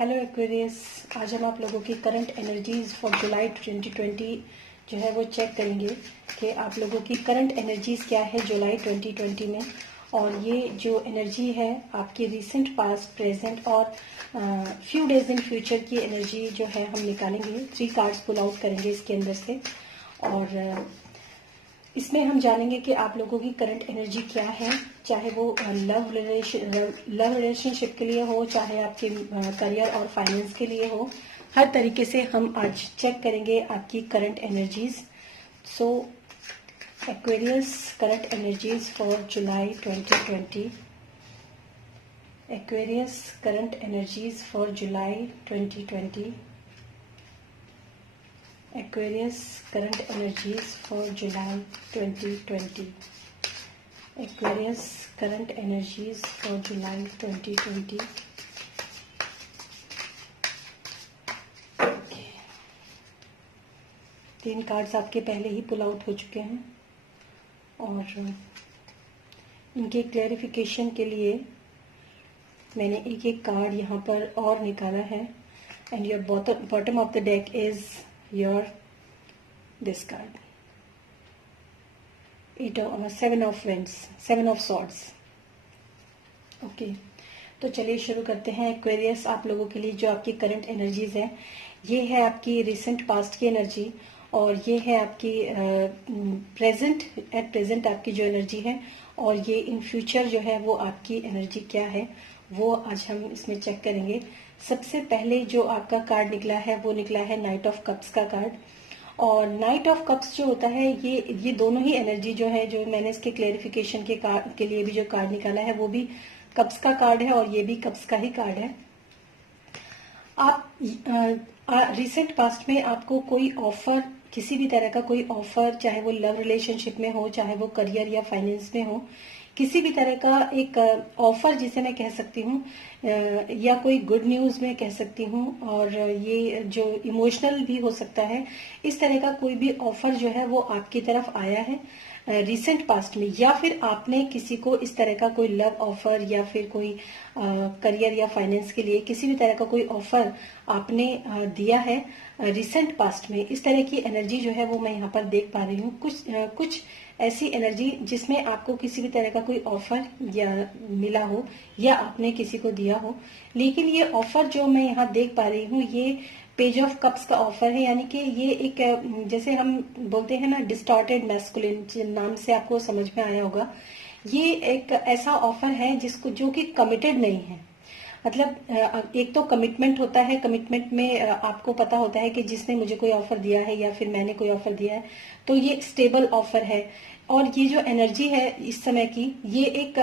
Hello Aquarius, आज हम आप लोगों की करंट एनर्जीज फॉर जुलाई 2020 जो है वो चेक करेंगे कि आप लोगों की करंट एनर्जीज क्या है जुलाई 2020 में। और ये जो एनर्जी है आपकी रिसेंट पास्ट प्रेजेंट और फ्यू डेज इन फ्यूचर की एनर्जी जो है हम निकालेंगे। 3 कार्ड्स पुल आउट करेंगे इसके अंदर से। और इसमें हम जानेंगे कि आप लोगों की करंट एनर्जी क्या है, चाहे वो लव रिलेशनशिप के लिए हो, चाहे आपके करियर और फाइनेंस के लिए हो। हर तरीके से हम आज चेक करेंगे आपकी current energies. So Aquarius, current energies for July 2020। Aquarius, current energies for July 2020। Aquarius, current energies for July 2020. Aquarius, current energies for July 2020. Okay. 3 cards आपके पहले ही पुल आउट हो चुके हैं और इनके क्लैरिफिकेशन के लिए मैंने एक एक कार्ड यहाँ पर और निकाला है। And your bottom of the deck is your this card, 7 of Wands, 7 of Swords. Okay, तो चलिए शुरू करते हैं। एक्वेरियस, आप लोगों के लिए जो आपकी करंट एनर्जीज है, ये है आपकी रिसेंट पास्ट की एनर्जी और ये है आपकी एट प्रेजेंट आपकी जो एनर्जी है, और ये इन फ्यूचर जो है वो आपकी एनर्जी क्या है वो आज हम इसमें चेक करेंगे। सबसे पहले जो आपका कार्ड निकला है वो निकला है नाइट ऑफ कप्स का कार्ड। और नाइट ऑफ कप्स जो होता है ये दोनों ही एनर्जी जो है, जो मैंने इसके क्लेरिफिकेशन के लिए भी जो कार्ड निकाला है वो भी कप्स का कार्ड है और ये भी कप्स का ही कार्ड है। आप रिसेंट पास्ट में आपको कोई ऑफर, किसी भी तरह का कोई ऑफर, चाहे वो लव रिलेशनशिप में हो, चाहे वो करियर या फाइनेंस में हो, किसी भी तरह का एक ऑफर जिसे मैं कह सकती हूँ, या कोई गुड न्यूज में कह सकती हूँ, और ये जो इमोशनल भी हो सकता है, इस तरह का कोई भी ऑफर जो है वो आपकी तरफ आया है रिसेंट पास्ट में, या फिर आपने किसी को इस तरह का कोई लव ऑफर या फिर कोई करियर या फाइनेंस के लिए किसी भी तरह का कोई ऑफर आपने दिया है रिसेंट पास्ट में। इस तरह की एनर्जी जो है वो मैं यहाँ पर देख पा रही हूँ। कुछ ऐसी एनर्जी जिसमें आपको किसी भी तरह का कोई ऑफर या मिला हो या आपने किसी को दिया हो, लेकिन ये ऑफर जो मैं यहाँ देख पा रही हूँ ये पेज ऑफ कप्स का ऑफर है। यानी कि ये एक, जैसे हम बोलते हैं ना, डिस्टॉर्टेड मैस्कुलिन नाम से आपको समझ में आया होगा। ये एक ऐसा ऑफर है जिसको जो कि कमिटेड नहीं है। मतलब एक तो कमिटमेंट होता है, कमिटमेंट में आपको पता होता है कि जिसने मुझे कोई ऑफर दिया है या फिर मैंने कोई ऑफर दिया है तो ये स्टेबल ऑफर है। और ये जो एनर्जी है इस समय की, ये एक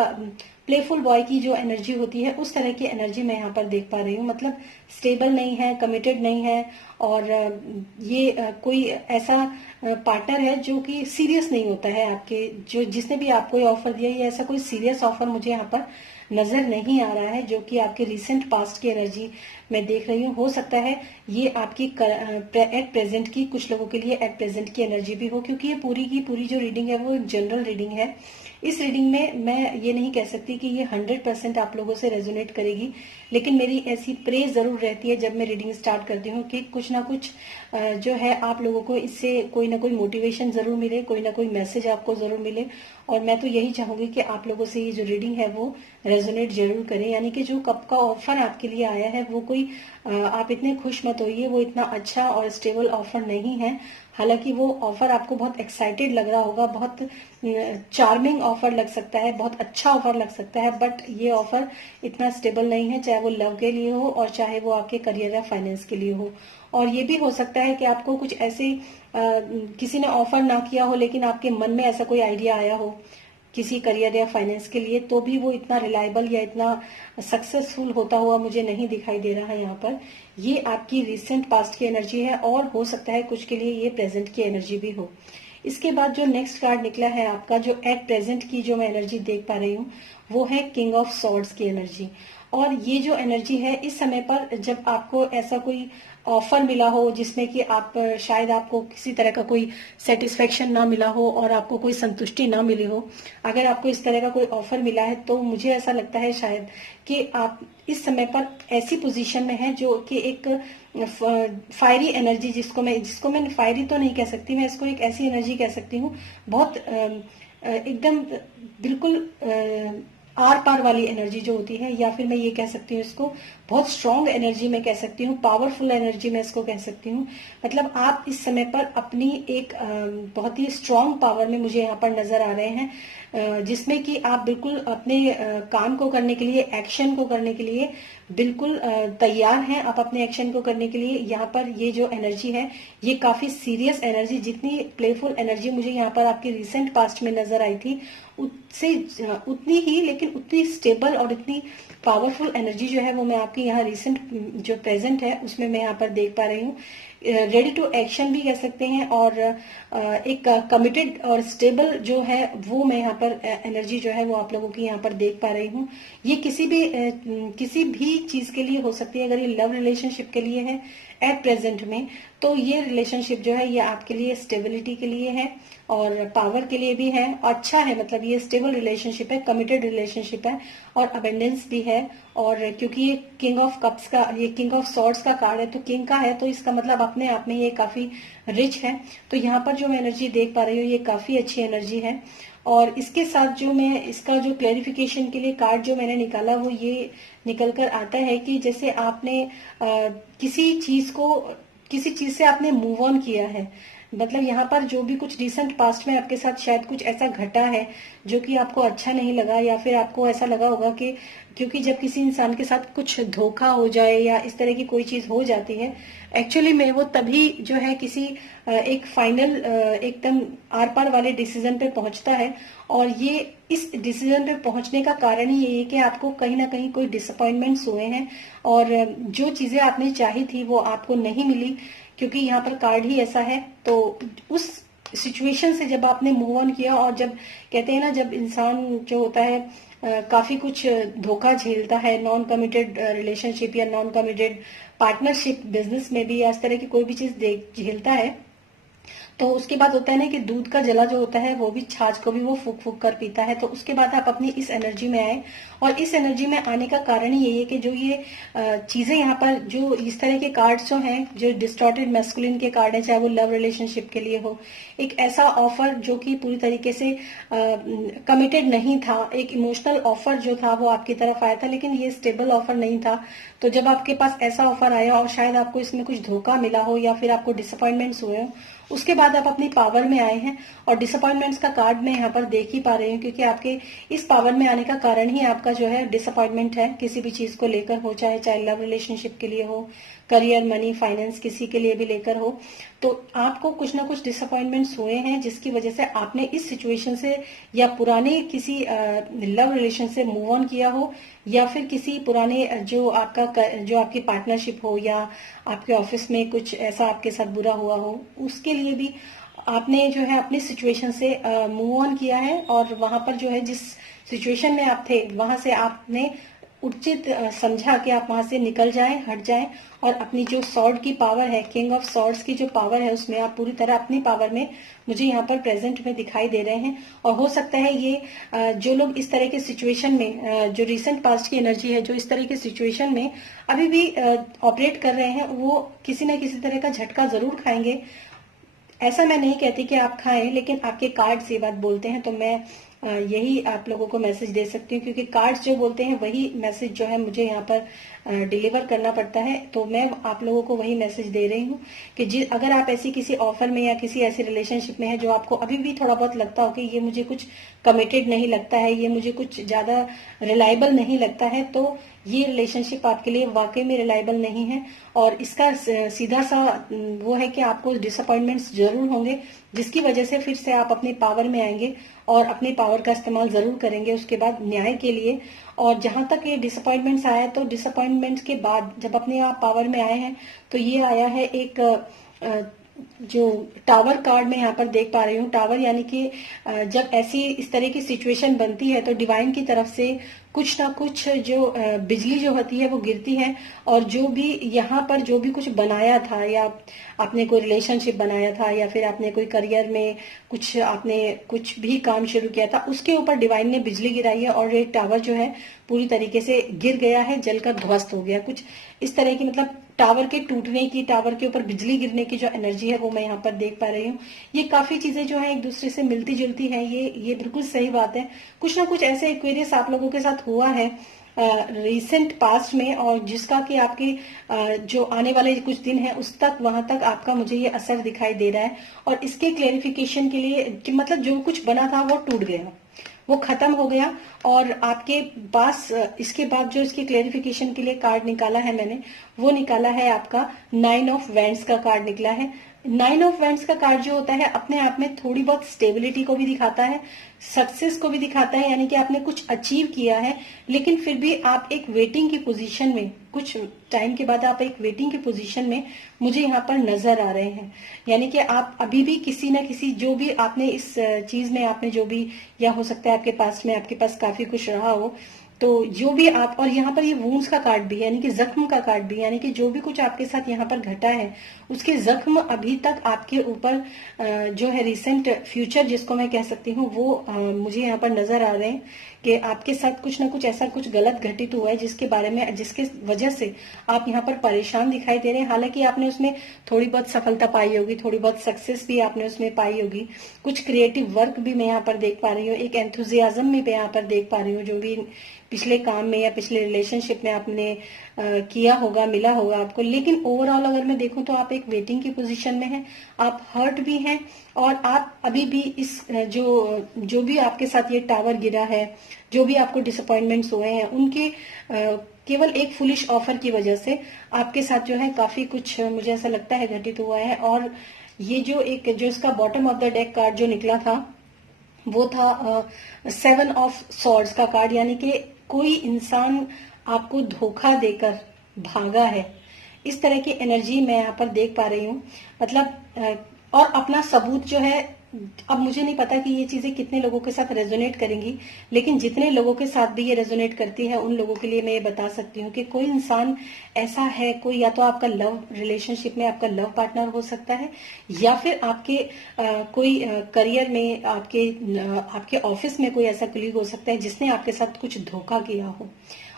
प्लेफुल बॉय की जो एनर्जी होती है उस तरह की एनर्जी मैं यहाँ पर देख पा रही हूँ। मतलब स्टेबल नहीं है, कमिटेड नहीं है, और ये कोई ऐसा पार्टनर है जो कि सीरियस नहीं होता है आपके, जो जिसने भी आपको ये ऑफर दिया, ये ऐसा कोई सीरियस ऑफर मुझे यहाँ पर नजर नहीं आ रहा है, जो कि आपके रिसेंट पास्ट की एनर्जी मैं देख रही हूँ। हो सकता है ये आपकी एट प्रेजेंट की, कुछ लोगों के लिए एट प्रेजेंट की एनर्जी भी हो, क्योंकि ये पूरी की पूरी जो रीडिंग है वो एक जनरल रीडिंग है। इस रीडिंग में मैं ये नहीं कह सकती कि ये 100% आप लोगों से रेजोनेट करेगी, लेकिन मेरी ऐसी प्रे जरूर रहती है जब मैं रीडिंग स्टार्ट करती हूँ कि कुछ ना कुछ जो है आप लोगों को इससे कोई ना कोई मोटिवेशन जरूर मिले, कोई ना कोई मैसेज आपको जरूर मिले। और मैं तो यही चाहूंगी कि आप लोगों से ये जो रीडिंग है वो रेजोनेट जरूर करें। यानी कि जो कप का ऑफर आपके लिए आया है वो कोई, आप इतने खुश मत होइए, वो इतना अच्छा और स्टेबल ऑफर नहीं है। हालांकि वो ऑफर आपको बहुत एक्साइटेड लग रहा होगा, बहुत चार्मिंग ऑफर लग सकता है, बहुत अच्छा ऑफर लग सकता है, बट ये ऑफर इतना स्टेबल नहीं है, चाहे वो लव के लिए हो और चाहे वो आपके करियर या फाइनेंस के लिए हो। और ये भी हो सकता है कि आपको कुछ ऐसे किसी ने ऑफर ना किया हो, लेकिन आपके मन में ऐसा कोई आइडिया आया हो किसी करियर या फाइनेंस के लिए, तो भी वो इतना रिलायबल या इतना सक्सेसफुल होता हुआ मुझे नहीं दिखाई दे रहा है यहाँ पर। ये आपकी रिसेंट पास्ट की एनर्जी है, और हो सकता है कुछ के लिए ये प्रेजेंट की एनर्जी भी हो। इसके बाद जो नेक्स्ट कार्ड निकला है आपका, जो एट प्रेजेंट की जो मैं एनर्जी देख पा रही हूँ वो है किंग ऑफ सॉर्ड्स की एनर्जी। और ये जो एनर्जी है इस समय पर जब आपको ऐसा कोई ऑफर मिला हो जिसमें कि आप शायद आपको किसी तरह का कोई सेटिस्फेक्शन ना मिला हो और आपको कोई संतुष्टि ना मिली हो, अगर आपको इस तरह का कोई ऑफर मिला है तो मुझे ऐसा लगता है शायद कि आप इस समय पर ऐसी पोजीशन में हैं जो कि एक फायरी एनर्जी, जिसको मैं फायरी तो नहीं कह सकती, मैं इसको एक ऐसी एनर्जी कह सकती हूँ, बहुत एकदम बिल्कुल आर पार वाली एनर्जी जो होती है, या फिर मैं ये कह सकती हूँ इसको बहुत स्ट्रांग एनर्जी मैं कह सकती हूँ, पावरफुल एनर्जी मैं इसको कह सकती हूँ। मतलब आप इस समय पर अपनी एक बहुत ही स्ट्रांग पावर में मुझे यहाँ पर नजर आ रहे हैं, जिसमें कि आप बिल्कुल अपने काम को करने के लिए, एक्शन को करने के लिए बिल्कुल तैयार हैं। आप अपने एक्शन को करने के लिए यहाँ पर ये जो एनर्जी है ये काफी सीरियस एनर्जी, जितनी प्लेफुल एनर्जी मुझे यहाँ पर आपके रिसेंट पास्ट में नजर आई थी उससे उतनी ही, लेकिन उतनी स्टेबल और इतनी पावरफुल एनर्जी जो है वो मैं आपकी यहाँ रिसेंट जो प्रेजेंट है उसमें मैं यहाँ पर देख पा रही हूँ। रेडी टू एक्शन भी कह सकते हैं, और एक कमिटेड और स्टेबल जो है वो मैं यहाँ पर एनर्जी जो है वो आप लोगों की यहाँ पर देख पा रही हूँ। ये किसी भी चीज के लिए हो सकती है। अगर ये लव रिलेशनशिप के लिए है एट प्रेजेंट में, तो ये रिलेशनशिप जो है ये आपके लिए स्टेबिलिटी के लिए है और पावर के लिए भी है, अच्छा है। मतलब ये स्टेबल रिलेशनशिप है, कमिटेड रिलेशनशिप है और अबेंडेंस भी है। और क्योंकि ये किंग ऑफ कप्स का, ये किंग ऑफ सॉर्ड्स का कार्ड है, तो किंग का है तो इसका मतलब अपने आप में ये काफी रिच है। तो यहाँ पर जो मैं एनर्जी देख पा रही हूँ ये काफी अच्छी एनर्जी है। और इसके साथ जो मैं इसका जो क्लेरिफिकेशन के लिए कार्ड जो मैंने निकाला वो ये निकल कर आता है कि जैसे आपने किसी चीज से आपने मूव ऑन किया है। मतलब यहाँ पर जो भी कुछ रिसेंट पास्ट में आपके साथ शायद कुछ ऐसा घटा है जो कि आपको अच्छा नहीं लगा, या फिर आपको ऐसा लगा होगा कि क्योंकि जब किसी इंसान के साथ कुछ धोखा हो जाए या इस तरह की कोई चीज हो जाती है, एक्चुअली में वो तभी जो है किसी एक फाइनल एकदम आर पार वाले डिसीजन पे पहुंचता है। और ये इस डिसीजन पे पहुंचने का कारण ही ये है कि आपको कहीं ना कहीं कोई डिसअपॉइंटमेंट्स हुए हैं और जो चीजें आपने चाही थी वो आपको नहीं मिली, क्योंकि यहाँ पर कार्ड ही ऐसा है। तो उस सिचुएशन से जब आपने मूव ऑन किया, और जब कहते हैं ना जब इंसान जो होता है काफी कुछ धोखा झेलता है, नॉन कमिटेड रिलेशनशिप या नॉन कमिटेड पार्टनरशिप, बिजनेस में भी या इस तरह की कोई भी चीज झेलता है, तो उसके बाद होता है ना कि दूध का जला जो होता है वो भी छाछ को भी वो फूक फूक कर पीता है। तो उसके बाद आप अपनी इस एनर्जी में आए, और इस एनर्जी में आने का कारण ही यही है कि जो ये चीजें यहाँ पर जो इस तरह के कार्ड्स जो हैं, जो डिस्टॉर्टेड मैस्कुलिन के कार्ड है, चाहे वो लव रिलेशनशिप के लिए हो, एक ऐसा ऑफर जो कि पूरी तरीके से कमिटेड नहीं था, एक इमोशनल ऑफर जो था वो आपकी तरफ आया था, लेकिन ये स्टेबल ऑफर नहीं था। तो जब आपके पास ऐसा ऑफर आया और शायद आपको इसमें कुछ धोखा मिला हो या फिर आपको डिसअपॉइंटमेंट्स हुए हो, उसके बाद आप अपनी पावर में आए हैं। और डिसअपॉइंटमेंट्स का कार्ड मैं यहाँ पर देख ही पा रही हूँ, क्योंकि आपके इस पावर में आने का कारण ही आपका जो है डिसअपॉइंटमेंट है, किसी भी चीज को लेकर हो, चाहे लव रिलेशनशिप के लिए हो, करियर, मनी, फाइनेंस, किसी के लिए भी लेकर हो। तो आपको कुछ ना कुछ डिसअपॉइंटमेंट्स हुए हैं जिसकी वजह से आपने इस सिचुएशन से या पुराने किसी लव रिलेशन से मूव ऑन किया हो, या फिर किसी पुराने जो आपकी पार्टनरशिप हो, या आपके ऑफिस में कुछ ऐसा आपके साथ बुरा हुआ हो, उसके लिए भी आपने जो है अपनी सिचुएशन से मूव ऑन किया है। और वहां पर जो है जिस सिचुएशन में आप थे वहां से आपने उचित समझा कि आप वहां से निकल जाएं, हट जाएं, और अपनी जो सॉर्ड की पावर है, किंग ऑफ सॉर्ड्स की जो पावर है, उसमें आप पूरी तरह अपनी पावर में मुझे यहाँ पर प्रेजेंट में दिखाई दे रहे हैं। और हो सकता है ये जो लोग इस तरह के सिचुएशन में, जो रिसेंट पास्ट की एनर्जी है, जो इस तरह के सिचुएशन में अभी भी ऑपरेट कर रहे हैं, वो किसी न किसी तरह का झटका जरूर खाएंगे। ऐसा मैं नहीं कहती कि आप खाएं, लेकिन आपके कार्ड्स ये बात बोलते हैं, तो मैं यही आप लोगों को मैसेज दे सकती हूँ, क्योंकि कार्ड्स जो बोलते हैं वही मैसेज जो है मुझे यहाँ पर डिलीवर करना पड़ता है। तो मैं आप लोगों को वही मैसेज दे रही हूँ कि अगर आप ऐसी किसी ऑफर में या किसी ऐसी रिलेशनशिप में है जो आपको अभी भी थोड़ा बहुत लगता हो कि ये मुझे कुछ कमिटेड नहीं लगता है, ये मुझे कुछ ज्यादा रिलायबल नहीं लगता है, तो ये रिलेशनशिप आपके लिए वाकई में रिलायबल नहीं है। और इसका सीधा सा वो है कि आपको डिसअपॉइंटमेंट्स जरूर होंगे, जिसकी वजह से फिर से आप अपनी पावर में आएंगे और अपनी पावर का इस्तेमाल जरूर करेंगे उसके बाद न्याय के लिए। और जहां तक ये डिसअपॉइंटमेंट्स आया है, तो डिसअपॉइंटमेंट्स के बाद जब अपने आप पावर में आए हैं, तो ये आया है एक जो टावर कार्ड में यहाँ पर देख पा रही हूँ, टावर यानी कि जब ऐसी इस तरह की सिचुएशन बनती है तो डिवाइन की तरफ से कुछ ना कुछ जो बिजली जो होती है वो गिरती है, और जो भी यहाँ पर जो भी कुछ बनाया था, या आपने कोई रिलेशनशिप बनाया था, या फिर आपने कोई करियर में आपने कुछ भी काम शुरू किया था, उसके ऊपर डिवाइन ने बिजली गिराई है, और ये टावर जो है पूरी तरीके से गिर गया है, जलकर ध्वस्त हो गया। कुछ इस तरह की, मतलब टावर के टूटने की, टावर के ऊपर बिजली गिरने की जो एनर्जी है वो मैं यहाँ पर देख पा रही हूँ। ये काफी चीजें जो है एक दूसरे से मिलती जुलती है, ये बिल्कुल सही बात है। कुछ ना कुछ ऐसे एक्वेरियस आप लोगों के साथ हुआ है रिसेंट पास्ट में, और जिसका कि आपके जो आने वाले कुछ दिन है उस तक, वहां तक आपका मुझे ये असर दिखाई दे रहा है। और इसके क्लेरिफिकेशन के लिए कि मतलब जो कुछ बना था वो टूट गया, वो खत्म हो गया, और आपके पास इसके बाद जो इसकी क्लेरिफिकेशन के लिए कार्ड निकाला है मैंने, वो निकाला है आपका 9 ऑफ वैंड्स का कार्ड निकला है। 9 ऑफ वैंड्स का कार्ड जो होता है अपने आप में थोड़ी बहुत स्टेबिलिटी को भी दिखाता है, सक्सेस को भी दिखाता है, यानी कि आपने कुछ अचीव किया है, लेकिन फिर भी आप एक वेटिंग की पोजीशन में, कुछ टाइम के बाद आप एक वेटिंग की पोजीशन में मुझे यहाँ पर नजर आ रहे हैं। यानी कि आप अभी भी किसी ना किसी, जो भी आपने इस चीज में आपने जो भी, या हो सकता है आपके पास में आपके पास काफी कुछ रहा हो, तो जो भी आप, और यहाँ पर ये वूंड्स का कार्ड भी, यानी कि जख्म का कार्ड भी, यानी कि जो भी कुछ आपके साथ यहाँ पर घटा है उसके जख्म अभी तक आपके ऊपर जो है रिसेंट फ्यूचर जिसको मैं कह सकती हूँ, वो मुझे यहाँ पर नजर आ रहे हैं कि आपके साथ कुछ ना कुछ ऐसा कुछ गलत घटित हुआ है, जिसके बारे में, जिसके वजह से आप यहाँ पर परेशान दिखाई दे रहे हैं। हालांकि आपने उसमें थोड़ी बहुत सफलता पाई होगी, थोड़ी बहुत सक्सेस भी आपने उसमें पाई होगी, कुछ क्रिएटिव वर्क भी मैं यहाँ पर देख पा रही हूँ, एक एंथुजियाज्म भी मैं यहाँ पर देख पा रही हूँ, जो भी पिछले काम में या पिछले रिलेशनशिप में आपने किया होगा, मिला होगा आपको। लेकिन ओवरऑल अगर मैं देखूं तो आप एक वेटिंग की पोजीशन में हैं, आप हर्ट भी हैं, और आप अभी भी इस जो भी आपके साथ ये टावर गिरा है, जो भी आपको डिसअपॉइंटमेंट्स हुए हैं, उनके केवल एक फुलिश ऑफर की वजह से आपके साथ जो है काफी कुछ मुझे ऐसा लगता है घटित हुआ है। और ये जो इसका bottom of the deck card जो निकला था वो था 7 ऑफ सॉर्ड्स का कार्ड, यानी कि कोई इंसान आपको धोखा देकर भागा है, इस तरह की एनर्जी मैं यहाँ पर देख पा रही हूँ। मतलब और अपना सबूत जो है, अब मुझे नहीं पता कि ये चीजें कितने लोगों के साथ रेजोनेट करेंगी, लेकिन जितने लोगों के साथ भी ये रेजोनेट करती है उन लोगों के लिए मैं ये बता सकती हूँ कि कोई इंसान ऐसा है, कोई या तो आपका लव रिलेशनशिप में आपका लव पार्टनर हो सकता है, या फिर आपके कोई करियर में, आपके ऑफिस में कोई ऐसा कलीग हो सकता है जिसने आपके साथ कुछ धोखा किया हो,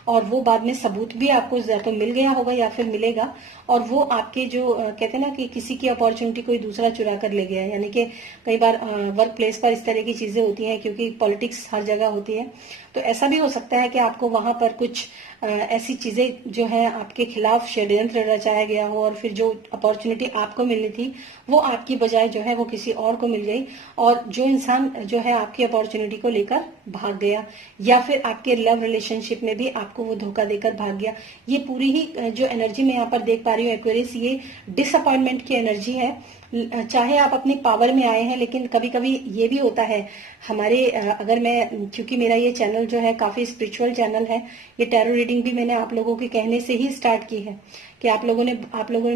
और वो बाद में सबूत भी आपको या तो मिल गया होगा या फिर मिलेगा, और वो आपके जो कहते हैं ना कि किसी की अपॉर्चुनिटी कोई दूसरा चुरा कर ले गया है। यानी कि कई बार वर्क प्लेस पर इस तरह की चीजें होती हैं, क्योंकि पॉलिटिक्स हर जगह होती है, तो ऐसा भी हो सकता है कि आपको वहां पर कुछ ऐसी चीजें जो है आपके खिलाफ षड्यंत्र रचाया गया हो, और फिर जो अपॉर्चुनिटी आपको मिलनी थी वो आपकी बजाय जो है वो किसी और को मिल गई, और जो इंसान जो है आपकी अपॉर्चुनिटी को लेकर भाग गया, या फिर आपके लव रिलेशनशिप में भी आपको वो धोखा देकर भाग गया। ये पूरी ही जो एनर्जी मैं यहाँ पर देख पा रही हूँ एक्वेरियस, ये डिसअपॉइंटमेंट की एनर्जी है। चाहे आप अपनी पावर में आए हैं, लेकिन कभी कभी ये भी होता है हमारे, अगर मैं, क्योंकि मेरा ये चैनल जो है काफी स्पिरिचुअल चैनल है, ये टैरो रीडिंग भी मैंने आप लोगों के कहने से ही स्टार्ट की है, कि आप लोगों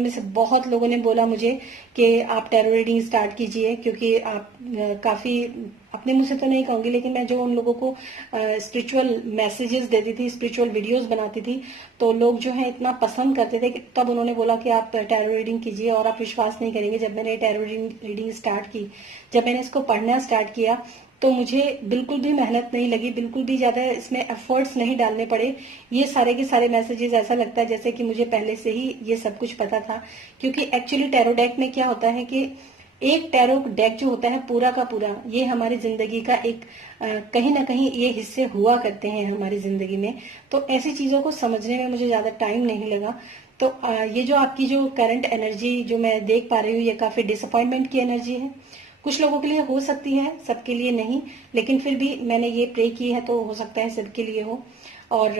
में से बहुत लोगों ने बोला मुझे कि आप टैरो रीडिंग स्टार्ट कीजिए, क्योंकि आप काफी, अपने मुंह से तो नहीं कहूंगी, लेकिन मैं जो उन लोगों को स्पिरिचुअल मैसेजेस देती थी, स्पिरिचुअल वीडियोस बनाती थी, तो लोग जो है इतना पसंद करते थे कि तब उन्होंने बोला कि आप टैरो रीडिंग कीजिए। और आप विश्वास नहीं करेंगे, जब मैंने टैरो रीडिंग स्टार्ट की, जब मैंने इसको पढ़ना स्टार्ट किया, तो मुझे बिल्कुल भी मेहनत नहीं लगी, बिल्कुल भी ज्यादा इसमें एफर्ट्स नहीं डालने पड़े। ये सारे के सारे मैसेजेस ऐसा लगता है जैसे कि मुझे पहले से ही ये सब कुछ पता था, क्योंकि एक्चुअली टैरो डेक में क्या होता है कि एक टैरो डेक जो होता है पूरा का पूरा, ये हमारी जिंदगी का एक कहीं ना कहीं ये हिस्से हुआ करते हैं हमारी जिंदगी में। तो ऐसी चीजों को समझने में मुझे ज्यादा टाइम नहीं लगा। तो ये जो आपकी जो करंट एनर्जी जो मैं देख पा रही हूँ, ये काफी डिसअपॉइंटमेंट की एनर्जी है। कुछ लोगों के लिए हो सकती है, सबके लिए नहीं, लेकिन फिर भी मैंने ये प्रे की है तो हो सकता है सबके लिए हो। और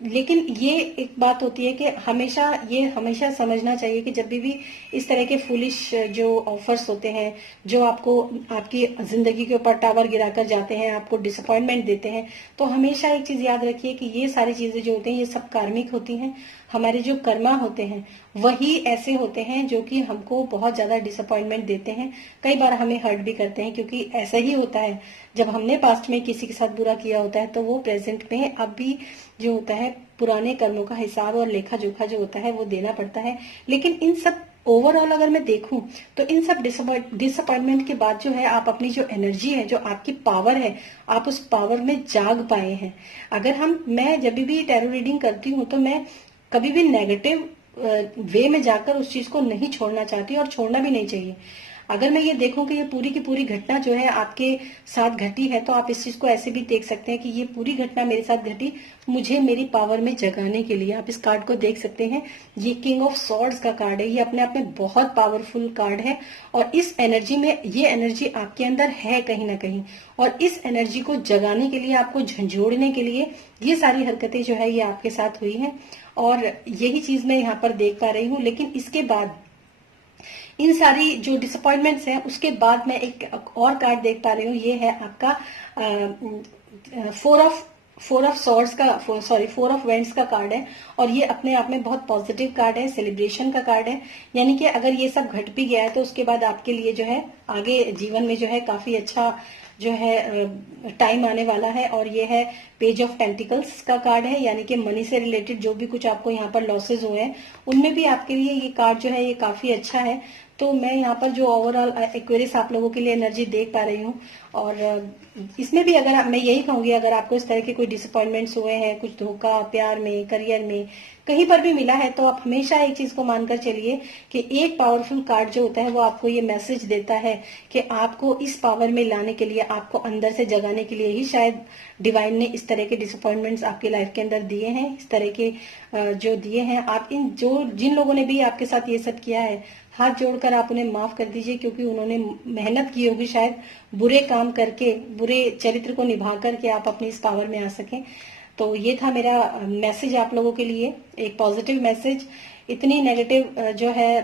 लेकिन ये एक बात होती है कि हमेशा समझना चाहिए कि जब भी इस तरह के फूलिश जो ऑफर्स होते हैं, जो आपको आपकी जिंदगी के ऊपर टावर गिराकर जाते हैं, आपको डिसअपॉइंटमेंट देते हैं, तो हमेशा एक चीज याद रखिए कि ये सारी चीजें जो होती हैं ये सब कार्मिक होती हैं। हमारे जो कर्मा होते हैं वही ऐसे होते हैं जो कि हमको बहुत ज्यादा डिसअपॉइंटमेंट देते हैं, कई बार हमें हर्ट भी करते हैं, क्योंकि ऐसा ही होता है जब हमने पास्ट में किसी के साथ बुरा किया होता है तो वो प्रेजेंट में अब भी जो होता है पुराने कर्मों का हिसाब और लेखा जोखा जो होता है वो देना पड़ता है। लेकिन इन सब ओवरऑल अगर मैं देखूं तो इन सब डिसअपॉइंटमेंट के बाद जो है आप अपनी जो एनर्जी है, जो आपकी पावर है, आप उस पावर में जाग पाए हैं। अगर मैं जब भी टैरो रीडिंग करती हूँ तो मैं कभी भी नेगेटिव वे में जाकर उस चीज को नहीं छोड़ना चाहती और छोड़ना भी नहीं चाहिए। अगर मैं ये देखूं कि ये पूरी की पूरी घटना जो है आपके साथ घटी है, तो आप इस चीज को ऐसे भी देख सकते हैं कि ये पूरी घटना मेरे साथ घटी मुझे मेरी पावर में जगाने के लिए। आप इस कार्ड को देख सकते हैं, ये किंग ऑफ सॉर्ड्स का कार्ड है। ये अपने आप में बहुत पावरफुल कार्ड है और इस एनर्जी में, ये एनर्जी आपके अंदर है कहीं ना कहीं, और इस एनर्जी को जगाने के लिए, आपको झंझोड़ने के लिए ये सारी हरकतें जो है ये आपके साथ हुई हैं और यही चीज मैं यहाँ पर देख पा रही हूँ। लेकिन इसके बाद इन सारी जो डिसअपॉइंटमेंट्स हैं उसके बाद मैं एक और कार्ड देख पा रही हूँ। ये है आपका फोर ऑफ सॉर्ड्स का, फोर ऑफ वेंट्स का कार्ड है और ये अपने आप में बहुत पॉजिटिव कार्ड है, सेलिब्रेशन का कार्ड है। यानी कि अगर ये सब घट भी गया है तो उसके बाद आपके लिए जो है आगे जीवन में जो है काफी अच्छा जो है टाइम आने वाला है। और ये है पेज ऑफ टेंटिकल्स का कार्ड है, यानी कि मनी से रिलेटेड जो भी कुछ आपको यहाँ पर लॉसेज हुए हैं उनमें भी आपके लिए ये कार्ड जो है ये काफी अच्छा है। तो मैं यहाँ पर जो ओवरऑल एक्वेरियस आप लोगों के लिए एनर्जी देख पा रही हूँ, और इसमें भी अगर मैं यही कहूंगी, अगर आपको इस तरह के कोई डिसअपॉइंटमेंट्स हुए हैं, कुछ धोखा प्यार में, करियर में, कहीं पर भी मिला है, तो आप हमेशा एक चीज को मानकर चलिए कि एक पावरफुल कार्ड जो होता है वो आपको ये मैसेज देता है कि आपको इस पावर में लाने के लिए, आपको अंदर से जगाने के लिए ही शायद डिवाइन ने इस तरह के डिसअपॉइंटमेंट्स आपकी लाइफ के अंदर दिए हैं, इस तरह के जो दिए हैं। आप जिन लोगों ने भी आपके साथ ये सब किया है, हाथ जोड़कर आप उन्हें माफ कर दीजिए, क्योंकि उन्होंने मेहनत की होगी शायद बुरे काम करके, बुरे चरित्र को निभा करके आप अपनी इस पावर में आ सकें। तो ये था मेरा मैसेज आप लोगों के लिए, एक पॉजिटिव मैसेज। इतनी नेगेटिव जो है,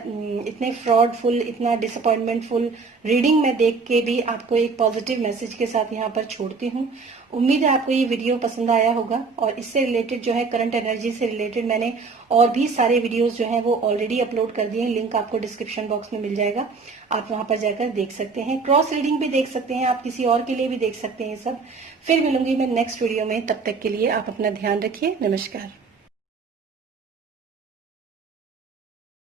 इतने फ्रॉडफुल, इतना डिसअपॉइंटमेंटफुल रीडिंग में देख के भी आपको एक पॉजिटिव मैसेज के साथ यहाँ पर छोड़ती हूँ। उम्मीद है आपको ये वीडियो पसंद आया होगा, और इससे रिलेटेड जो है करंट एनर्जी से रिलेटेड मैंने और भी सारे वीडियोस जो हैं वो ऑलरेडी अपलोड कर दिए हैं। लिंक आपको डिस्क्रिप्शन बॉक्स में मिल जाएगा, आप वहां पर जाकर देख सकते हैं। क्रॉस रीडिंग भी देख सकते हैं, आप किसी और के लिए भी देख सकते हैं सब। फिर मिलूंगी मैं नेक्स्ट वीडियो में, तब तक के लिए आप अपना ध्यान रखिए। नमस्कार।